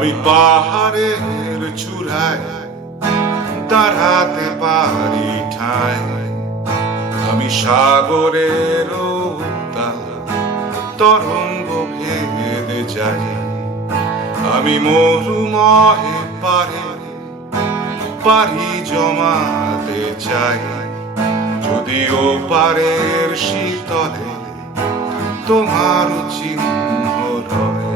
আমি পাহাড়ের চূড়ায় দাঁড়াতে পারি ঠায়, আমি সাগরের উত্তাল তরঙ্গ ভেদে যাই, আমি মরুমহে পারে পারি জমাতে চাই, যদিও পারের শীতলে তোমার চিহ্ন রয়।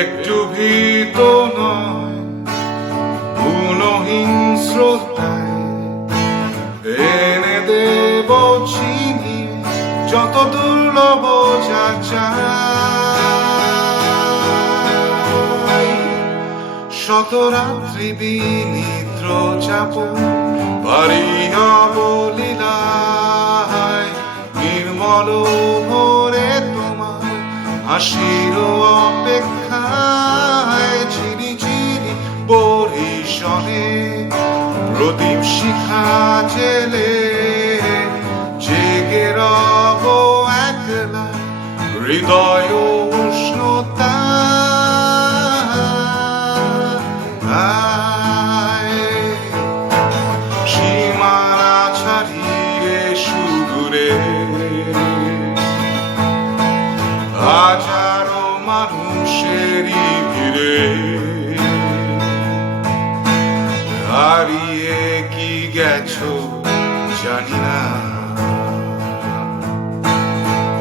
একটু ভীত নয় হিংস্রতায় এনে দেব চিনি যত দুর্লভ যা চাই। শত রাত্রি বিনিদ্র চাপ পারি অবলীলায়, নির্মল ভোরে তোমার হাসির অপেক্ষায়, ঝিরি ঝিরি বরিশনে প্রদীপ শিখা জেলে জেগে রব একলা হৃদয় উষ্ণতা। সীমানা ছাড়িয়ে সুদূরে হাজারো মানুষেরই ভিড়ে হারিয়ে কি গেছো জানি না,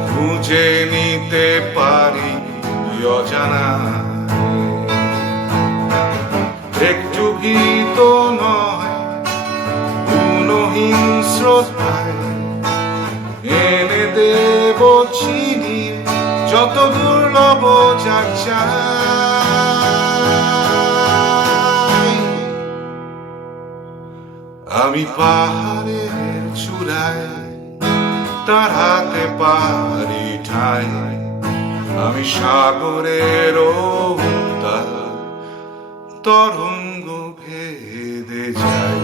খুঁজে নিতে পারি অজানা। একটু ভীত নয় হিংস্রতায় এনে দেব চিনি যত দুর্লভ যা চাই। আমি পাহাড়ের চূড়ায় দাঁড়াতে পারি ঠায়, আমি সাগরের উত্তাল তরঙ্গ ভেদে যাই।